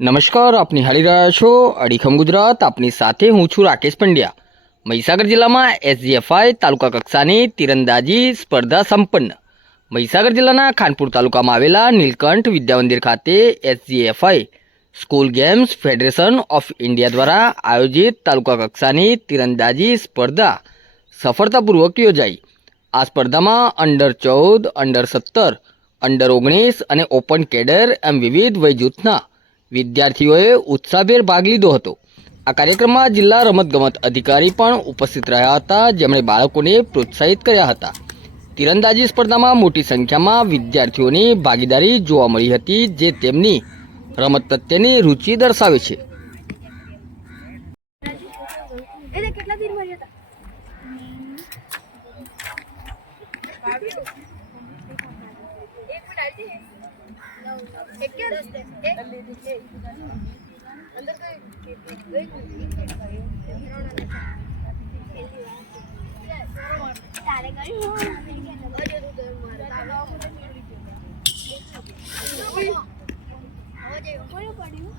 નમસ્કાર, આપની હાલી રહ્યા છો અડીખમ ગુજરાત. આપની સાથે હું છું રાકેશ પંડ્યા. મહીસાગર જિલ્લામાં એસજીએફઆઈ તાલુકા કક્ષાની તીરંદાજી સ્પર્ધા સંપન્ન. મહીસાગર જિલ્લાના ખાનપુર તાલુકામાં આવેલા નીલકંઠ વિદ્યામંદિર ખાતે SGFI school games federation of India દ્વારા આયોજિત તાલુકા કક્ષાની તીરંદાજી સ્પર્ધા સફળતાપૂર્વક યોજાઈ. આ સ્પર્ધામાં અંડર ચૌદ, અંડર સત્તર, અંડર ઓગણીસ અને ઓપન કેડર એમ વિવિધ વય જૂથના વિદ્યાર્થીઓએ ઉત્સાહભેર ભાગ લીધો હતો. આ કાર્યક્રમમાં જિલ્લા રમતગમત અધિકારી પણ ઉપસ્થિત રહ્યા હતા. જેમણે બાળકોને પ્રોત્સાહિત કર્યા હતા. તીરંદાજી સ્પર્ધામાં મોટી સંખ્યામાં વિદ્યાર્થીઓની ભાગીદારી જોવા મળી હતી જે તેમની રમત પ્રત્યેની રુચિ દર્શાવે છે. કેટલા દિન મળ્યા હતા? એક પડ્યું